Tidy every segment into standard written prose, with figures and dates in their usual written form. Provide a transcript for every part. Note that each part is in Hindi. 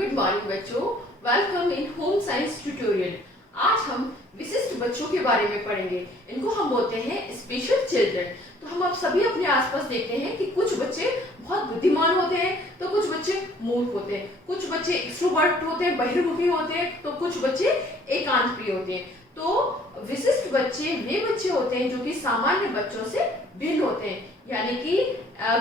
गुड मॉर्निंग बच्चों, welcome in home science tutorial. आज हम विशिष्ट बच्चों के बारे में पढ़ेंगे। इनको हम बोलते हैं स्पेशल चिल्ड्रन। तो हम अब सभी अपने आसपास देखते हैं कि कुछ बच्चे बहुत बुद्धिमान होते हैं तो कुछ बच्चे मूर्ख होते हैं, कुछ बच्चे एक्सट्रोवर्ट होते हैं, बहिर्मुखी होते हैं, तो कुछ बच्चे एकांत प्रिय होते हैं। तो विशिष्ट बच्चे वे बच्चे होते हैं जो कि सामान्य बच्चों से भिन्न होते हैं, यानी कि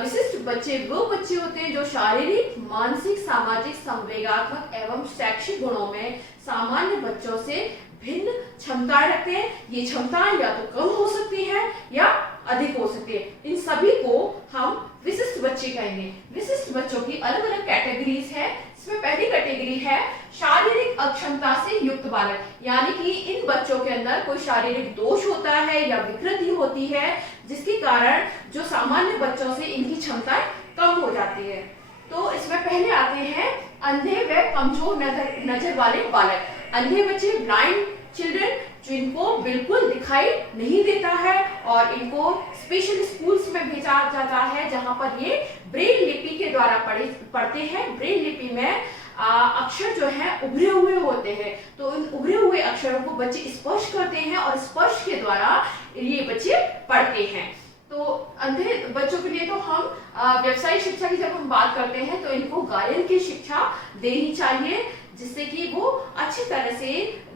विशिष्ट बच्चे वो बच्चे होते हैं जो शारीरिक, मानसिक, सामाजिक, संवेगात्मक एवं शैक्षिक गुणों में सामान्य बच्चों से भिन्न क्षमताएं रखते हैं। ये क्षमताएं या तो कम हो सकती हैं या अधिक हो सकती है। इन सभी को हम विशिष्ट बच्चे कहेंगे। विशिष्ट बच्चों की अलग अलग कैटेगरीज है। इसमें पहली कैटेगरी है शारीरिक अक्षमता से युक्त बालक, यानी कि इन बच्चों के अंदर कोई शारीरिक दोष होता है या विकृति होती है जिसके कारण जो सामान्य बच्चों से इनकी क्षमताएं कम हो जाती है। तो इसमें पहले आते हैं अंधे व कमजोर नजर वाले बालक। अंधे बच्चे, ब्लाइंड चिल्ड्रन, जिनको बिल्कुल दिखाई नहीं देता है और इनको स्पेशल स्कूल्स में भेजा जाता है जहां पर ये ब्रेल लिपि के द्वारा पढ़ते हैं। ब्रेल लिपि में अक्षर जो है उभरे हुए होते हैं, तो इन उभरे हुए अक्षरों को बच्चे स्पर्श करते हैं और स्पर्श के द्वारा ये बच्चे पढ़ते हैं। तो अंधे बच्चों के लिए तो हम व्यवसायिक शिक्षा की जब हम बात करते हैं तो इनको गायन की शिक्षा देनी चाहिए, जिससे कि वो अच्छी तरह से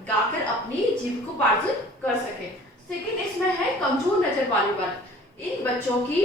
गाकर अपनी जीविकोपार्जन कर सके। सेकंड इसमें है कमजोर नजर वाले बालक। इन बच्चों की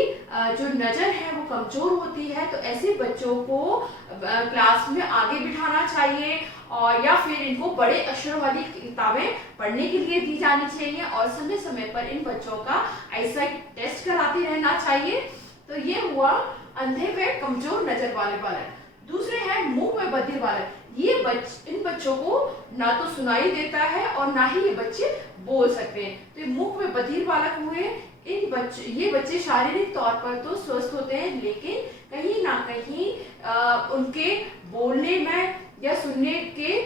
जो नजर है वो कमजोर होती है, तो ऐसे बच्चों को क्लास में आगे बिठाना चाहिए और या फिर इनको बड़े अक्षरों वाली किताबें पढ़ने के लिए दी जानी चाहिए और समय समय पर इन बच्चों का आईसाइट टेस्ट कराते रहना चाहिए। तो ये हुआ अंधे व कमजोर नजर वाले बालक। दूसरे हैं मूक व बधिर बालक। इन बच्चों को ना तो सुनाई देता है और ना ही ये बच्चे बोल सकते हैं। तो ये मूक व बधिर बालक हुए। ये बच्चे शारीरिक तौर पर तो स्वस्थ होते हैं, लेकिन कहीं ना कहीं उनके बोलने में या सुनने के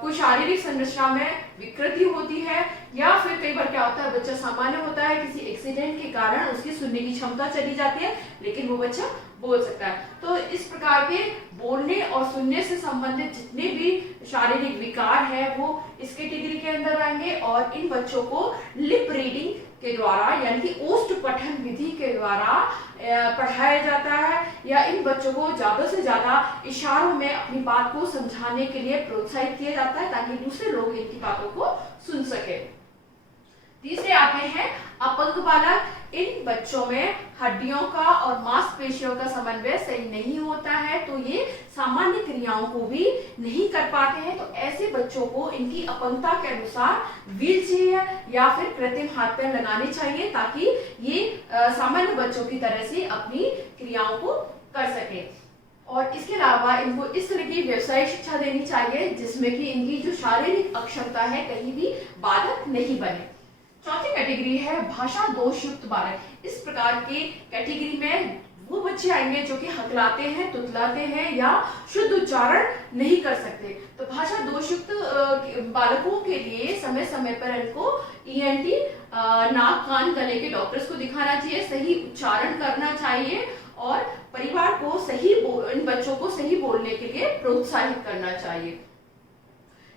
कोई शारीरिक संरचना में विकृति होती है, या फिर कई बार क्या होता है बच्चा सामान्य होता है, किसी एक्सीडेंट के कारण उसकी सुनने की क्षमता चली जाती है लेकिन वो बच्चा बोल सकता है। तो इस प्रकार के बोलने और सुनने से संबंधित जितने भी शारीरिक विकार है वो इस कैटेगरी के अंदर आएंगे और इन बच्चों को लिप रीडिंग के द्वारा यानी कि ओष्ठ पठन विधि के द्वारा पढ़ाया जाता है, या इन बच्चों को ज्यादा से ज्यादा इशारों में अपनी बात को समझाने के लिए प्रोत्साहित किया जाता है ताकि दूसरे लोग इनकी बातों को सुन सके। तीसरे आते हैं अपंग बालक। इन बच्चों में हड्डियों का और मांसपेशियों का समन्वय सही नहीं होता है, तो ये सामान्य क्रियाओं को भी नहीं कर पाते हैं। तो ऐसे बच्चों को इनकी अपंगता के अनुसार व्हील चेयर या फिर कृत्रिम हाथ पैर लगाने चाहिए ताकि ये सामान्य बच्चों की तरह से अपनी क्रियाओं को कर सके। और इसके अलावा इनको इस तरह की व्यवसायिक शिक्षा देनी चाहिए जिसमें कि इनकी जो शारीरिक अक्षमता है कहीं भी बाधक नहीं बने। चौथी कैटेगरी है भाषा दोष युक्त बालक। इस प्रकार के कैटेगरी में वो बच्चे आएंगे जो कि हकलाते हैं, तुतलाते हैं या शुद्ध उच्चारण नहीं कर सकते। तो भाषा दोष युक्त बालकों के लिए समय समय पर इनको ईएनटी नाक कान गले के डॉक्टर्स को दिखाना चाहिए, सही उच्चारण करना चाहिए और परिवार को इन बच्चों को सही बोलने के लिए प्रोत्साहित करना चाहिए।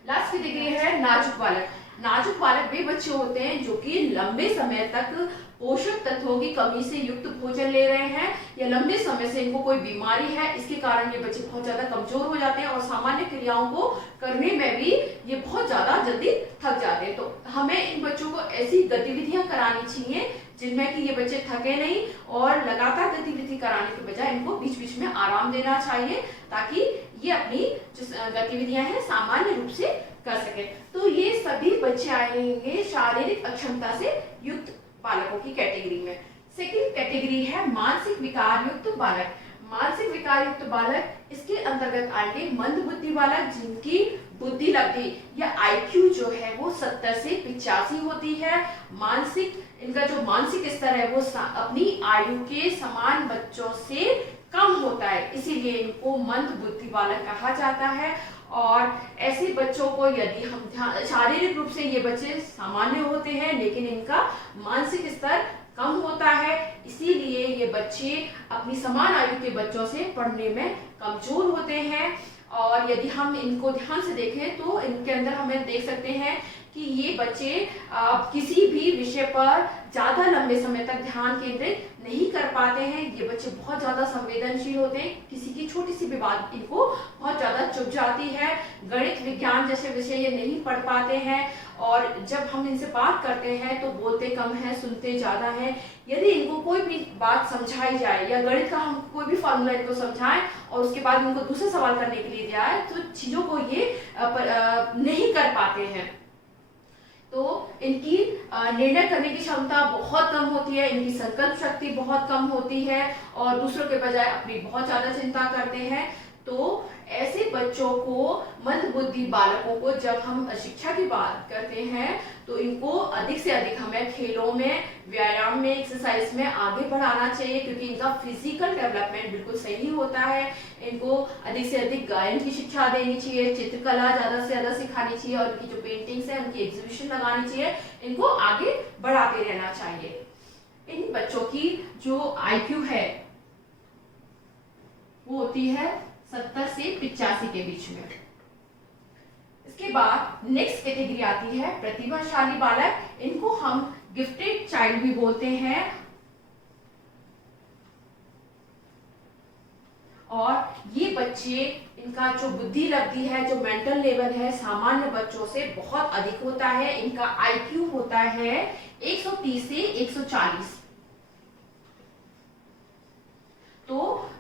लास्ट कैटेगरी है नाजुक बालक। नाजुक बालक वे बच्चे होते हैं जो कि लंबे समय तक पोषक तत्वों की कमी से युक्त भोजन ले रहे हैं या लंबे समय से इनको कोई बीमारी है, इसके कारण ये बच्चे बहुत ज्यादा कमजोर हो जाते हैं और सामान्य क्रियाओं को करने में भी ये बहुत ज्यादा जल्दी थक जाते हैं। तो हमें इन बच्चों को ऐसी गतिविधियां करानी चाहिए जिनमें कि ये बच्चे थके नहीं और लगातार गतिविधि कराने के बजाय इनको बीच बीच में आराम देना चाहिए ताकि ये अपनी जो गतिविधियां हैं सामान्य रूप से कर सके। तो ये सभी बच्चे आएंगे शारीरिक अक्षमता से युक्त बालकों की कैटेगरी में। सेकंड कैटेगरी है मानसिक विकार युक्त बालक। मानसिक विकार युक्त बालक इसके अंतर्गत आएंगे मंद बुद्धि बालक जिनकी बुद्धि लब्धि या आईक्यू जो है वो 70 से 85 होती है। इनका जो मानसिक स्तर है वो अपनी आयु के समान बच्चों से कम होता है, इसीलिए इनको मंद बुद्धि बालक कहा जाता है। और ऐसे बच्चों को यदि हम शारीरिक रूप से ये बच्चे सामान्य होते हैं लेकिन इनका मानसिक स्तर कम होता है, इसीलिए ये बच्चे अपनी समान आयु के बच्चों से पढ़ने में कमजोर होते हैं और यदि हम इनको ध्यान से देखें तो इनके अंदर हमें देख सकते हैं कि ये बच्चे किसी भी विषय पर ज्यादा लंबे समय तक ध्यान केंद्रित नहीं कर पाते हैं। ये बच्चे बहुत ज्यादा संवेदनशील होते हैं, किसी की छोटी सी भी बात इनको बहुत ज्यादा चुभ जाती है। गणित विज्ञान जैसे विषय ये नहीं पढ़ पाते हैं और जब हम इनसे बात करते हैं तो बोलते कम है, सुनते ज्यादा है। यदि इनको कोई भी बात समझाई जाए या गणित का हम कोई भी फॉर्मूला इनको समझाएं और उसके बाद इनको दूसरा सवाल करने के लिए जाए तो चीजों को ये नहीं कर पाते हैं। तो इनकी निर्णय करने की क्षमता बहुत कम होती है, इनकी संकल्प शक्ति बहुत कम होती है और दूसरों के बजाय अपनी बहुत ज्यादा चिंता करते हैं। तो ऐसे बच्चों को, मंदबुद्धि बालकों को जब हम शिक्षा की बात करते हैं तो इनको अधिक से अधिक हमें खेलों में, व्यायाम में, एक्सरसाइज में आगे बढ़ाना चाहिए, क्योंकि इनका फिजिकल डेवलपमेंट बिल्कुल सही होता है। इनको अधिक से अधिक गायन की शिक्षा देनी चाहिए, चित्रकला ज्यादा से ज्यादा सिखानी चाहिए और उनकी जो पेंटिंग्स है उनकी एग्जीबिशन लगानी चाहिए। इनको आगे बढ़ाते रहना चाहिए। इन बच्चों की जो IQ है वो होती है 70 से 85 के बीच में। इसके बाद नेक्स्ट कैटेगरी आती है प्रतिभाशाली बालक। इनको हम गिफ्टेड चाइल्ड भी बोलते हैं और ये बच्चे, इनका जो बुद्धि लब्धि है, जो मेंटल लेवल है, सामान्य बच्चों से बहुत अधिक होता है। इनका IQ होता है 130 से 140। तो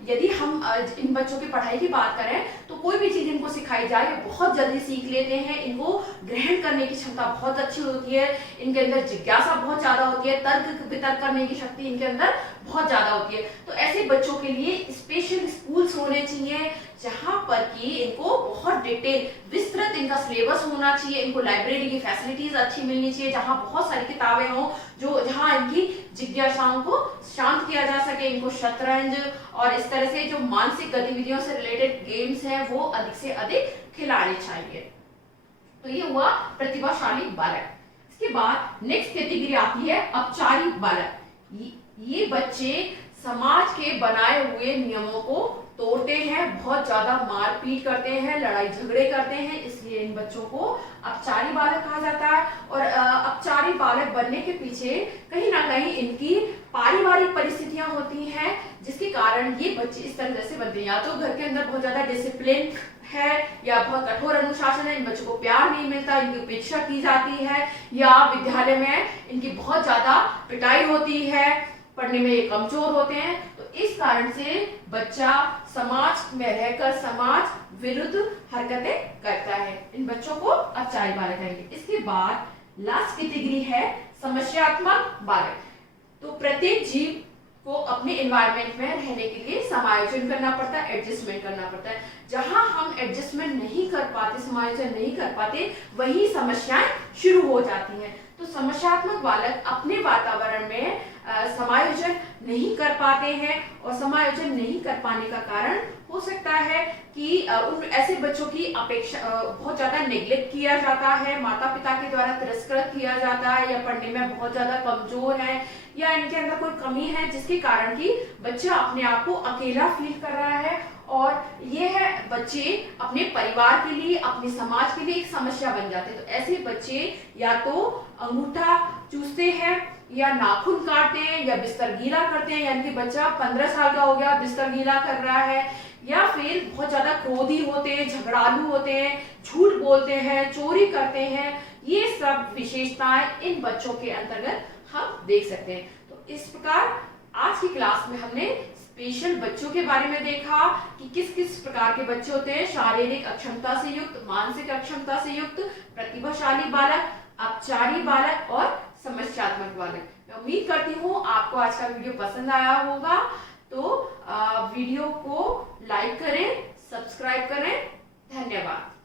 यदि हम इन बच्चों की पढ़ाई की बात करें तो कोई भी चीज इनको सिखाई जाए ये बहुत जल्दी सीख लेते हैं। इनको ग्रहण करने की क्षमता बहुत अच्छी होती है, इनके अंदर जिज्ञासा बहुत ज्यादा होती है, तर्क वितर्क करने की शक्ति इनके अंदर बहुत ज्यादा होती है। तो ऐसे बच्चों के लिए स्पेशल स्कूल्स होने चाहिए जहां पर कि इनको बहुत डिटेल, विस्तृत इनका सिलेबस होना चाहिए। इनको लाइब्रेरी की फैसिलिटीज अच्छी मिलनी चाहिए जहां बहुत सारी किताबें हों, जो जहां इनकी जिज्ञासाओं को शांत किया जा सके। इनको शतरंज और इस तरह से जो मानसिक गतिविधियों से रिलेटेड गेम्स हैं वो अधिक से अधिक खिलाने चाहिए। तो ये हुआ प्रतिभाशाली बालक। इसके बाद नेक्स्ट कैटेगरी आती है अपचारी बालक। ये बच्चे समाज के बनाए हुए नियमों को तोड़ते हैं, बहुत ज्यादा मारपीट करते हैं, लड़ाई झगड़े करते हैं, इसलिए इन बच्चों को अपचारी बालक कहा जाता है। और अपचारी बालक बनने के पीछे कहीं ना कहीं इनकी पारिवारिक परिस्थितियां होती हैं जिसके कारण ये बच्चे इस तरह से बनते हैं। या तो घर के अंदर बहुत ज्यादा डिसिप्लिन है या बहुत कठोर अनुशासन है, इन बच्चों को प्यार नहीं मिलता, इनकी उपेक्षा की जाती है, या विद्यालय में इनकी बहुत ज्यादा पिटाई होती है, पढ़ने में ये कमजोर होते हैं। तो इस कारण से बच्चा समाज में रहकर समाज विरुद्ध हरकतें करता है। इन बच्चों को अपचारी बालक कहेंगे। इसके बाद लास्ट कैटेगरी है समस्यात्मक बालक। तो प्रत्येक जीव को अपने एनवायरनमेंट में रहने के लिए समायोजन करना पड़ता है, एडजस्टमेंट करना पड़ता है। जहां हम एडजस्टमेंट नहीं कर पाते, समायोजन नहीं कर पाते, वही समस्याएं शुरू हो जाती हैं। तो समस्यात्मक बालक अपने वातावरण में समायोजन नहीं कर पाते हैं और समायोजन नहीं कर पाने का कारण हो सकता है कि उन ऐसे बच्चों की अपेक्षा बहुत ज्यादा नेग्लेक्ट किया जाता है, माता पिता के द्वारा तिरस्कृत किया जाता है, या पढ़ने में बहुत ज्यादा कमजोर है, या इनके अंदर कोई कमी है जिसके कारण कि बच्चा अपने आप को अकेला फील कर रहा है और ये है बच्चे अपने परिवार के लिए, अपने समाज के लिए एक समस्या बन जाते हैं। तो ऐसे बच्चे या तो अंगूठा चूसते हैं, या नाखून काटते हैं, या बिस्तर गीला करते हैं, यानी कि बच्चा 15 साल का हो गया बिस्तर गीला कर रहा है, या फिर बहुत ज्यादा क्रोधी होते हैं, झगड़ालू होते हैं, झूठ बोलते हैं, चोरी करते हैं। ये सब विशेषताएं इन बच्चों के अंतर्गत हम देख सकते हैं। तो इस प्रकार आज की क्लास में हमने स्पेशल बच्चों के बारे में देखा कि किस किस प्रकार के बच्चे होते हैं। शारीरिक अक्षमता से युक्त, मानसिक अक्षमता से युक्त, प्रतिभाशाली बालक, अपचारी बालक और समस्यात्मक बालक। मैं उम्मीद करती हूँ आपको आज का वीडियो पसंद आया होगा। तो वीडियो को लाइक करें, सब्सक्राइब करें। धन्यवाद।